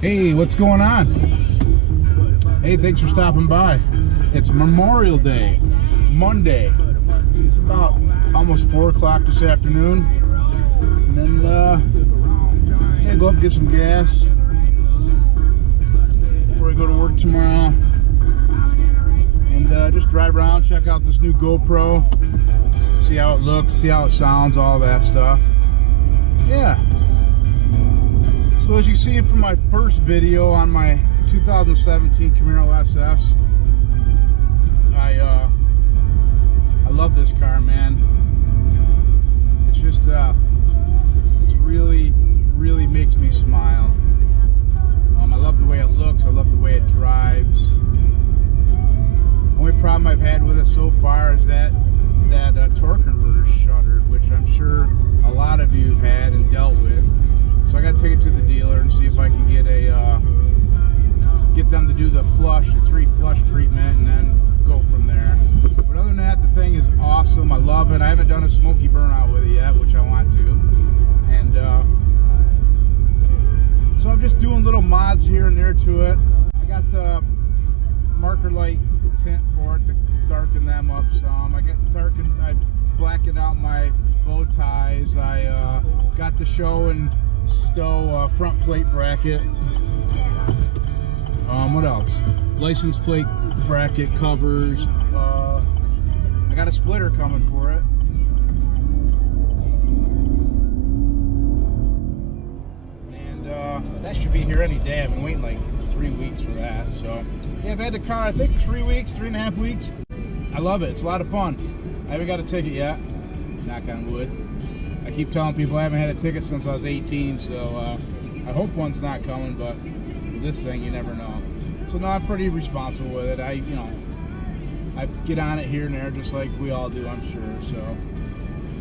Hey, what's going on? Hey, thanks for stopping by. It's Memorial Day, Monday. It's about almost 4 o'clock this afternoon. And then, yeah, go up and get some gas before I go to work tomorrow. And just drive around, check out this new GoPro, see how it looks, see how it sounds, all that stuff. Yeah. So as you see from my first video on my 2017 Camaro SS, I love this car, man. It's just, it's really makes me smile. I love the way it looks. I love the way it drives. Only problem I've had with it so far is that torque converter shuddered, which I'm sure a lot of you have had and dealt with. So I got to take it to the dealer and see if I can get them to do the 3 flush treatment, and then go from there. But other than that, the thing is awesome. I love it. I haven't done a smoky burnout with it yet, which I want to. And so I'm just doing little mods here and there to it. I got the marker light tint for it to darken them up some. I blackened out my bow ties. I got the show and stow front plate bracket. What else? License plate bracket covers. I got a splitter coming for it. And that should be here any day. I've been waiting like 3 weeks for that. So yeah, I've had the car, I think 3.5 weeks. I love it. It's a lot of fun. I haven't got a ticket yet. Knock on wood. I keep telling people I haven't had a ticket since I was 18, so I hope one's not coming, but with this thing, you never know. So no, I'm pretty responsible with it. I get on it here and there, just like we all do, I'm sure. So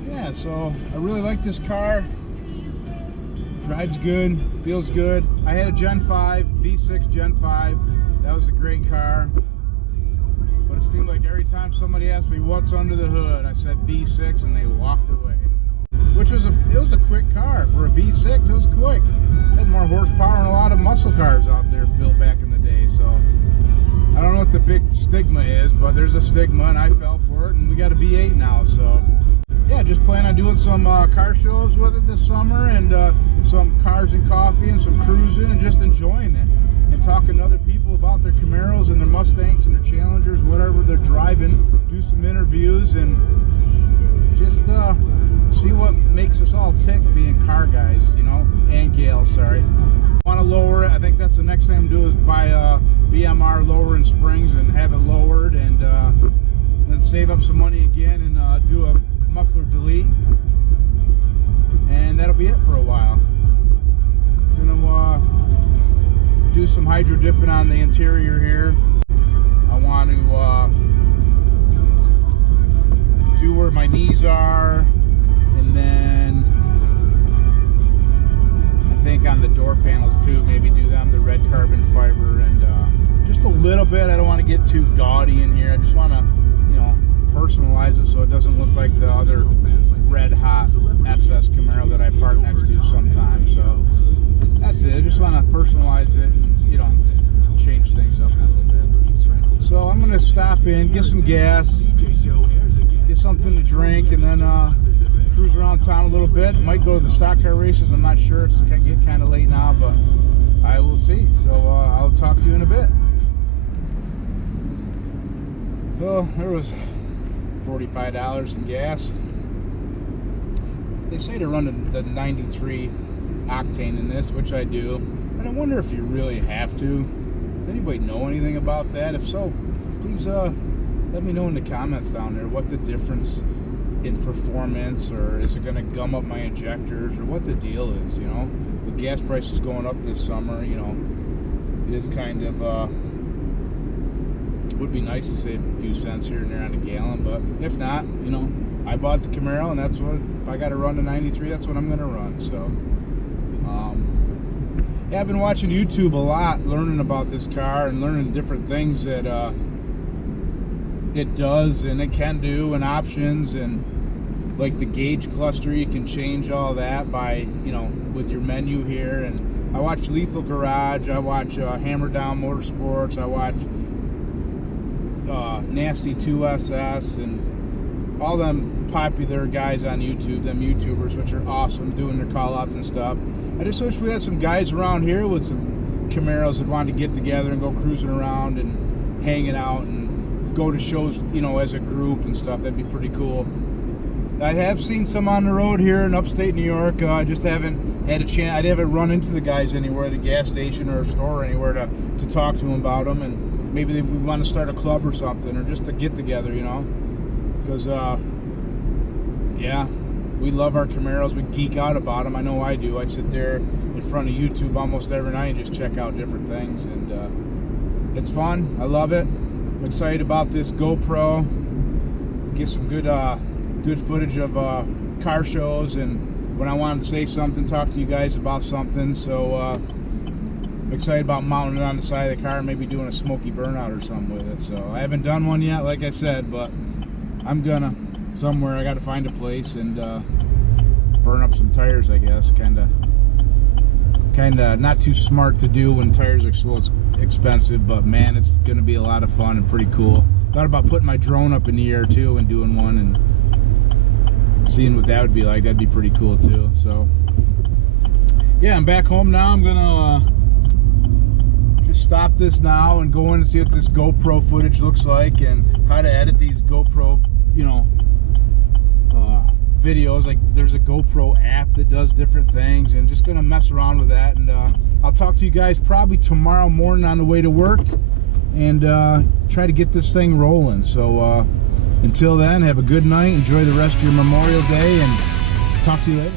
yeah, so I really like this car. Drives good, feels good. I had a Gen 5, V6 Gen 5. That was a great car. But it seemed like every time somebody asked me what's under the hood, I said V6 and they walked away. Which was it was a quick car for a V6. It was quick. It had more horsepower than a lot of muscle cars out there built back in the day. So I don't know what the big stigma is, but there's a stigma, and I fell for it. And we got a V8 now, so yeah, just plan on doing some car shows with it this summer, and some cars and coffee, and some cruising, and just enjoying it, and talking to other people about their Camaros and their Mustangs and their Challengers, whatever they're driving. Do some interviews and just see what makes us all tick being car guys, you know, and gals, sorry. Want to lower it. I think that's the next thing I'm doing is buy a BMR lowering springs and have it lowered, and then save up some money again and do a muffler delete, and that'll be it for a while. Gonna do some hydro dipping on the interior here. I want to do where my knees are, and then I think on the door panels too, maybe do them the red carbon fiber, and just a little bit. I don't want to get too gaudy in here. I just want to, you know, personalize it so it doesn't look like the other red hot SS Camaro that I park next to sometimes. So that's it. I just want to personalize it and, you know, change things up a little bit. So I'm going to stop in, get some gas, get something to drink, and then cruise around town a little bit. Might go to the stock car races. I'm not sure. It's going to get kind of late now, but I will see. So I'll talk to you in a bit. So there was $45 in gas. They say to run the 93 octane in this, which I do, and I wonder if you really have to. Does anybody know anything about that? If so, please let me know in the comments down there what the difference in performance, or is it going to gum up my injectors, or what the deal is, you know. With gas prices going up this summer, you know, it is kind of would be nice to save a few cents here and there on a gallon, but if not, you know, I bought the Camaro, and that's what, if I got to run the 93, that's what I'm going to run. So yeah, I've been watching YouTube a lot, learning about this car and learning different things that it does and it can do, and options, and like the gauge cluster, you can change all that by, you know, with your menu here, and I watch Lethal Garage, I watch Hammer Down Motorsports, I watch Nasty 2 SS, and all them popular guys on YouTube, them YouTubers, which are awesome, doing their call-outs and stuff. I just wish we had some guys around here with some Camaros that wanted to get together and go cruising around and hanging out and go to shows, you know, as a group and stuff. That'd be pretty cool. I have seen some on the road here in upstate New York. I just haven't had a chance. I haven't run into the guys anywhere at a gas station or a store or anywhere to talk to them about them, and maybe we want to start a club or something, or just to get together, you know, because yeah, we love our Camaros. We geek out about them. I know I do. I sit there in front of YouTube almost every night and just check out different things, and it's fun. I love it. I'm excited about this GoPro. Get some good footage of car shows, and when I want to say something, talk to you guys about something. So I'm excited about mounting it on the side of the car and maybe doing a smoky burnout or something with it. So I haven't done one yet, like I said, but I'm gonna. Somewhere I got to find a place and burn up some tires, I guess. Kind of not too smart to do when tires are so expensive, but man, it's gonna be a lot of fun and pretty cool. Thought about putting my drone up in the air too and doing one and seeing what that would be like. That'd be pretty cool too. So yeah, I'm back home now. I'm gonna just stop this now and go in and see what this GoPro footage looks like and how to edit these GoPro, you know, videos. Like there's a GoPro app that does different things, and just gonna mess around with that, and I'll talk to you guys probably tomorrow morning on the way to work and try to get this thing rolling. So until then, have a good night, enjoy the rest of your Memorial Day, and talk to you later.